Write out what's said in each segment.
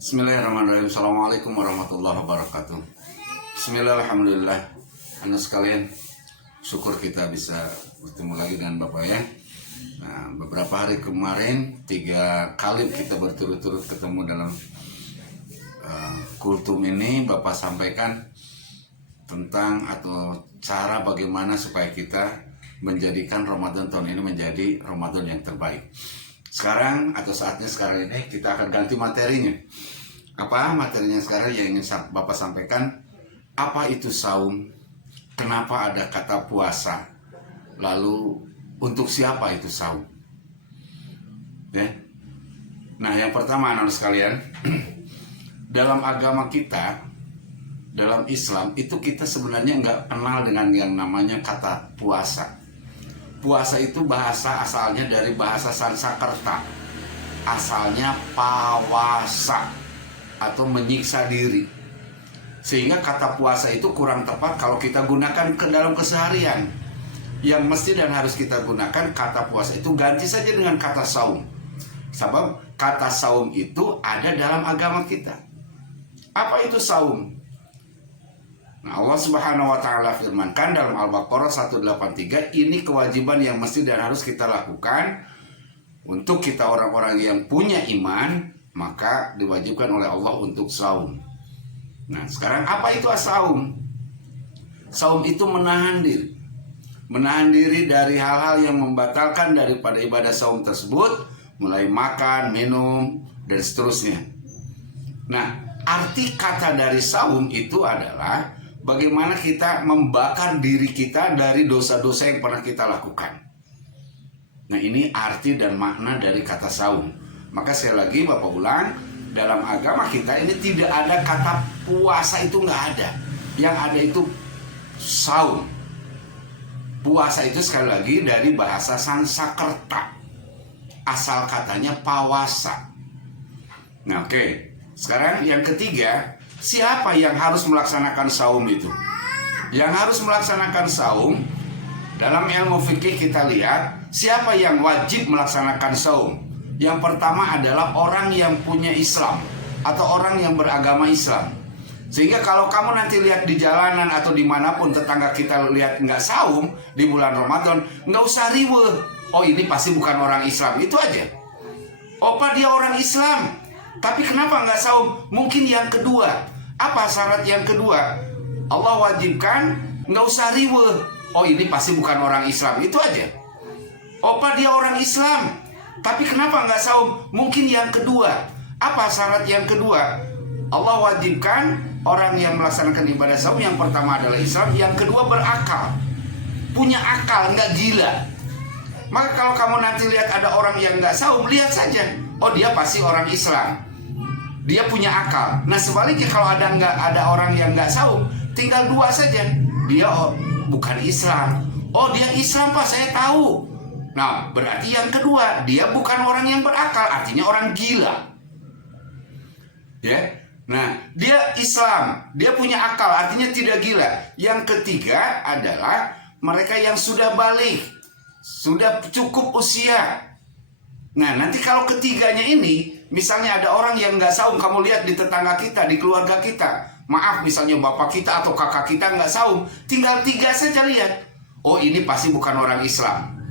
Bismillahirrahmanirrahim. Assalamualaikum warahmatullahi wabarakatuh. Bismillahirrahmanirrahim. Anda sekalian, syukur kita bisa bertemu lagi dengan Bapak ya. Nah, beberapa hari kemarin 3 kali kita berturut-turut ketemu dalam kultum ini. Bapak sampaikan tentang atau cara bagaimana supaya kita menjadikan Ramadan tahun ini menjadi Ramadan yang terbaik. Sekarang atau saatnya sekarang ini kita akan ganti materinya. Apa materinya sekarang yang ingin Bapak sampaikan? Apa itu saum? Kenapa ada kata puasa? Lalu untuk siapa itu saum? Ya. Nah, yang pertama anak-anak sekalian, dalam agama kita, dalam Islam itu kita sebenarnya nggak kenal dengan yang namanya kata puasa. Puasa itu bahasa asalnya dari bahasa Sanskerta, asalnya pawasa atau menyiksa diri. Sehingga kata puasa itu kurang tepat kalau kita gunakan ke dalam keseharian. Yang mesti dan harus kita gunakan kata puasa itu ganti saja dengan kata saum. Sebab kata saum itu ada dalam agama kita. Apa itu saum? Nah, Allah Subhanahu wa taala firmankan dalam Al-Baqarah 183, ini kewajiban yang mesti dan harus kita lakukan untuk kita orang-orang yang punya iman, maka diwajibkan oleh Allah untuk saum. Nah, sekarang apa itu saum? Saum itu menahan diri. Menahan diri dari hal-hal yang membatalkan daripada ibadah saum tersebut, mulai makan, minum, dan seterusnya. Nah, arti kata dari saum itu adalah bagaimana kita membakar diri kita dari dosa-dosa yang pernah kita lakukan. Nah, ini arti dan makna dari kata saum. Maka sekali lagi Bapak ulang, dalam agama kita ini tidak ada kata puasa, itu nggak ada. Yang ada itu saum. Puasa itu sekali lagi dari bahasa Sanskerta. Asal katanya pawasa. Nah, oke. Sekarang yang ketiga, siapa yang harus melaksanakan saum itu? Yang harus melaksanakan saum, dalam ilmu fikih kita lihat, siapa yang wajib melaksanakan saum? Yang pertama adalah orang yang punya Islam atau orang yang beragama Islam. Sehingga kalau kamu nanti lihat di jalanan atau dimanapun tetangga kita lihat nggak saum di bulan Ramadan, nggak usah riweuh. Oh, ini pasti bukan orang Islam, itu aja. Oh, Pak, dia orang Islam, tapi kenapa nggak saum? Mungkin yang kedua. Apa syarat yang kedua? Allah wajibkan nggak usah riweuh. Oh, ini pasti bukan orang Islam, itu aja. Oh, Pak, dia orang Islam, tapi kenapa nggak saum? Mungkin yang kedua. Apa syarat yang kedua? Allah wajibkan orang yang melaksanakan ibadah saum, yang pertama adalah Islam, yang kedua berakal. Punya akal, nggak gila. Maka kalau kamu nanti lihat ada orang yang nggak saum, lihat saja. Oh, dia pasti orang Islam. Dia punya akal. Nah, sebaliknya kalau ada orang yang nggak saum, tinggal dua saja. Dia bukan Islam. Oh, dia Islam, Pak, saya tahu. Nah, berarti yang kedua, dia bukan orang yang berakal, artinya orang gila. Ya. Nah, dia Islam, dia punya akal, artinya tidak gila. Yang ketiga adalah mereka yang sudah balik, sudah cukup usia. Nah, nanti kalau ketiganya ini, misalnya ada orang yang nggak saum, kamu lihat di tetangga kita, di keluarga kita, maaf misalnya bapak kita atau kakak kita nggak saum, tinggal 3 saja lihat. Oh, ini pasti bukan orang Islam.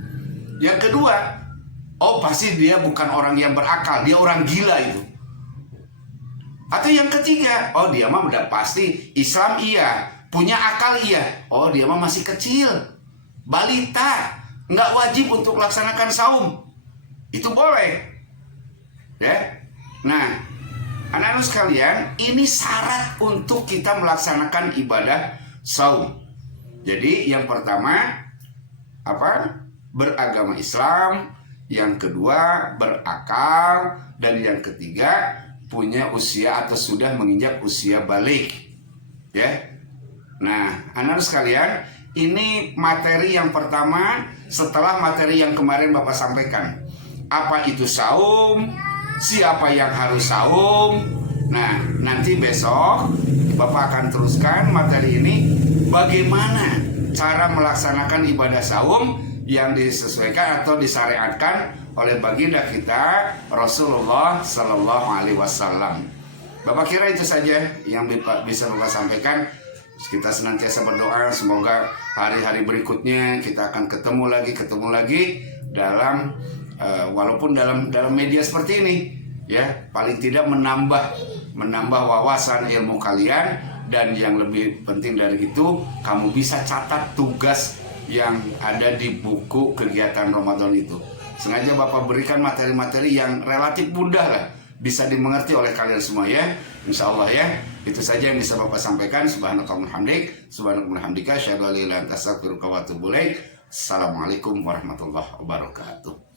Yang kedua, oh pasti dia bukan orang yang berakal, dia orang gila itu. Atau yang ketiga, oh dia mah udah pasti Islam iya, punya akal iya. Oh, dia mah masih kecil, balita, nggak wajib untuk melaksanakan saum. Itu boleh. Ya. Nah, anak-anak sekalian, ini syarat untuk kita melaksanakan ibadah saum. Jadi yang pertama apa? Beragama Islam, yang kedua berakal, dan yang ketiga punya usia atau sudah menginjak usia balik. Ya. Nah, anak-anak sekalian, ini materi yang pertama setelah materi yang kemarin Bapak sampaikan. Apa itu saum? Siapa yang harus saum? Nah, nanti besok Bapak akan teruskan materi ini, bagaimana cara melaksanakan ibadah saum yang disesuaikan atau disyariatkan oleh baginda kita Rasulullah Sallallahu Alaihi Wasallam. Bapak kira itu saja yang bisa Bapak sampaikan. Kita senantiasa berdoa semoga hari-hari berikutnya kita akan ketemu lagi dalam walaupun dalam media seperti ini, ya, paling tidak menambah wawasan ilmu kalian, dan yang lebih penting dari itu kamu bisa catat tugas yang ada di buku kegiatan Ramadan itu. Sengaja Bapak berikan materi-materi yang relatif mudah lah, bisa dimengerti oleh kalian semua, ya. Insya Allah, ya. Itu saja yang bisa Bapak sampaikan. Subhanakallahumma hamdika, asyhadu an la ilaha illa anta astaghfiruka wa atubu ilaik. Assalamualaikum warahmatullahi wabarakatuh.